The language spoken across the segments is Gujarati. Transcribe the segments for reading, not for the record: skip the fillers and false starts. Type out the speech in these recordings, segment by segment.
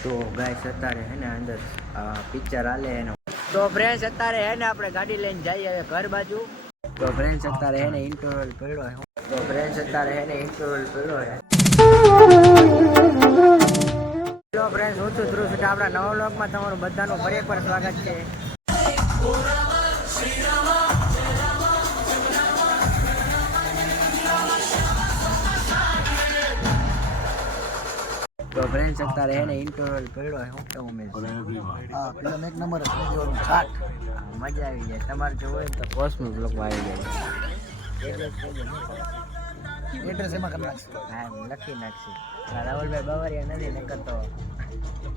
તો ગાઈસ અત્યારે હે ને અંદર પિક્ચર હાલે એનો તો ફ્રેન્ડ્સ અત્યારે હે ને આપણે ગાડી લઈને જઈએ હવે ઘર બાજુ તો ફ્રેન્ડ્સ અત્યારે હે ને ઇન્ટરવલ પડ્યો હે તો ફ્રેન્ડ્સ અત્યારે હે ને ઇન્ટરવલ પડ્યો હે હેલો ફ્રેન્ડ્સ હું છું ધ્રુવ સુટા આપણા નવા વ્લોગમાં તમારું બધાનું ફરી એકવાર સ્વાગત છે તો ફ્રેન્ડ્સ અત્યારે હે ને ઇન્ટરવલ પડ્યો હે હું કેવું મેં હા ફિલ્મ એક નંબર છે વિડિયોનું છાટ મજા આવી જાય તમારે જો હોય તો કોસ્મિક લોકો આવી જાય એડ્રેસ એમાં કરી નાખશું હા લખી નાખશું રાહુલભાઈ બાવરિયા નથી નકર તો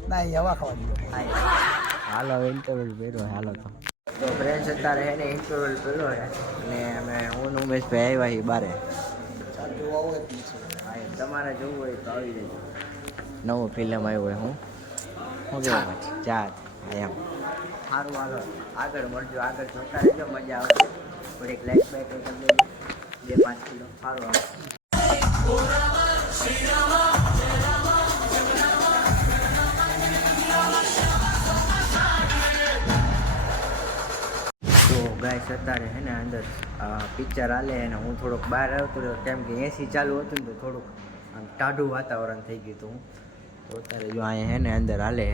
ના એ હવા ખાવા દીધો હાલો ઇન્ટરવલ પડ્યો હાલો તો ફ્રેન્ડ્સ અત્યારે હે ને ઇન્ટરવલ પડ્યો હે અને અમે હું ઉમેશભાઈ આવ્યા છીએ બારે ચાલ જોવા હોય તો હા તમારે જોવું હોય તો આવી જજો નવું ફિલ્મ આવ્યું હોય હું કેવું પછી ચાત એમ સારું હાલો આગળ મળજો આગળ જોતા રહેજો મજા આવશે થોડીક લાઈટ બાઈક કરી દેજો 2-5 કિલો સારું આવે તો ગાઈસ અત્યારે હે ને અંદર પિક્ચર હાલે અને હું થોડોક બહાર આવતો રહ્યો કેમ કે એસી ચાલુ હતું ને તો થોડુંક આમ ટાઢું વાતાવરણ થઈ ગયું હતું તો અત્યારે જો અહીંયા હે ને અંદર હાલે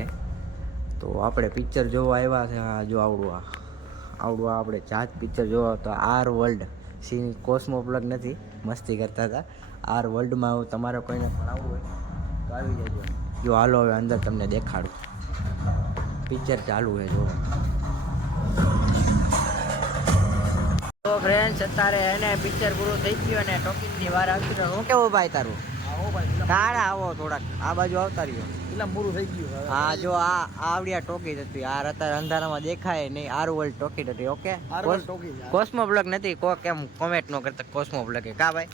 તો આપણે પિક્ચર જોવા આવ્યા છે જો આવડું આપણે જાત પિક્ચર જોવા તો આર વર્લ્ડ સીન કોસ્મો પ્લગ નથી મસ્તી કરતા હતા આર વર્લ્ડમાં હું તમારે કોઈને પણ આવવું હોય તો આવી જજો જો હાલો હવે અંદર તમને દેખાડું પિક્ચર ચાલુ છે જો તો ફ્રેન્ડ્સ અત્યારે એને પિક્ચર પૂરું થઈ ગયું અને ટોકીની વાર આવતી તો હું કેવું ભાઈ તારું આવો ભાઈ કાળા આવો થોડાક આ બાજુ આવતા રહ્યો ફિલ્મ પૂરું થઈ ગયું હવે હા જો આ આવડિયા ટોકી હતી આ અત્યારે અંધારામાં દેખાય નહીં આર વર્લ્ડ ટોકી હતી ઓકે આરવલ ટોકી કોસ્મો બ્લોગ નથી કો કેમ કોમેન્ટ નો કરતા કોસ્મો બ્લોગ કા ભાઈ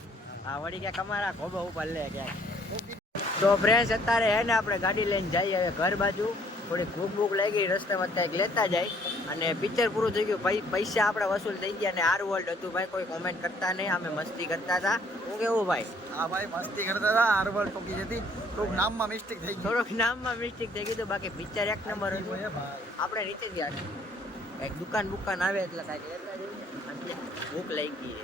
આ વળી ક્યાંક અમારા ખોબા ઉપર લે ક્યાંક તો ફ્રેન્ડ્સ અત્યારે હે ને આપણે ગાડી લઈને જઈએ હવે ઘર બાજુ થોડી ભૂખ લાગી રસ્તામાં કંઈક લેતા જાય અને પિક્ચર પૂરું થઈ ગયું પૈસા આપણે વસૂલ થઈ ગયા અને આર વર્લ્ડ હતું ભાઈ કોઈ કોમેન્ટ કરતા નહીં અમે મસ્તી કરતા હતા હું કેવું ભાઈ હા ભાઈ મસ્તી કરતા હતા આરવલ ટોકી હતી થોડુંક નામમાં મિસ્ટેક થઈ ગઈ થોડોક નામમાં મિસ્ટેક થઈ ગઈ તો બાકી પિક્ચર એક નંબર હતું આપણે નીચે ગયા એક દુકાન આવે એટલે કાંઈક લેતા જઈએ ભૂખ લાગી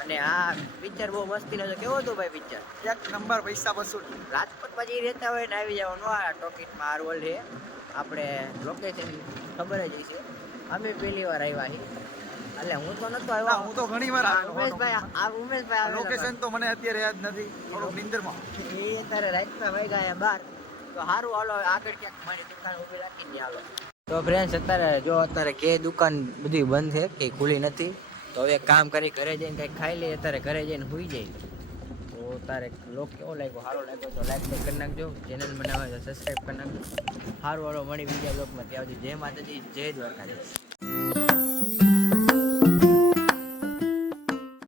અને આ પિક્ચર બહુ મસ્તી નતો કેવો હતો ભાઈ પિક્ચર એક નંબર પૈસા વસૂલ રાજકોટ પછી રહેતા હોય ને આવી જવાનું આ ટોકીટમાં આર વર્લ્ડ છે આપણે લોકેશન ખબર જ છે અમે પહેલી વાર આવ્યા છીએ એટલે હું તો નતો આવ્યો હું તો ઘણી વાર ઉમેશભાઈ લોકેશન તો મને અત્યારે યાદ નથી થોડુંક નિંદરમાં એ અત્યારે રાતના વાગ્યા બાર તો સારું હાલો આગળ ક્યાંક મારી દુકાન ઊભી રાખીને હાલો તો ફ્રેન્ડ્સ અત્યારે કે દુકાન બધી બંધ છે કે ખુલ્લી નથી તો હવે કામ કરી ઘરે જઈને કંઈક ખાઈ લઈએ અત્યારે ઘરે જઈને સુઈ જાય તો તારે લોક કેવો લાગ્યો સારો લાગ્યો તો લાઈક કરી નાખજો ચેનલ બનાવે તો સબસ્ક્રાઈબ કરી નાખજો સારું હાલો મળી બીજા બ્લોગમાં ત્યાં સુધી જય માતાજી જય દ્વારકાધીશ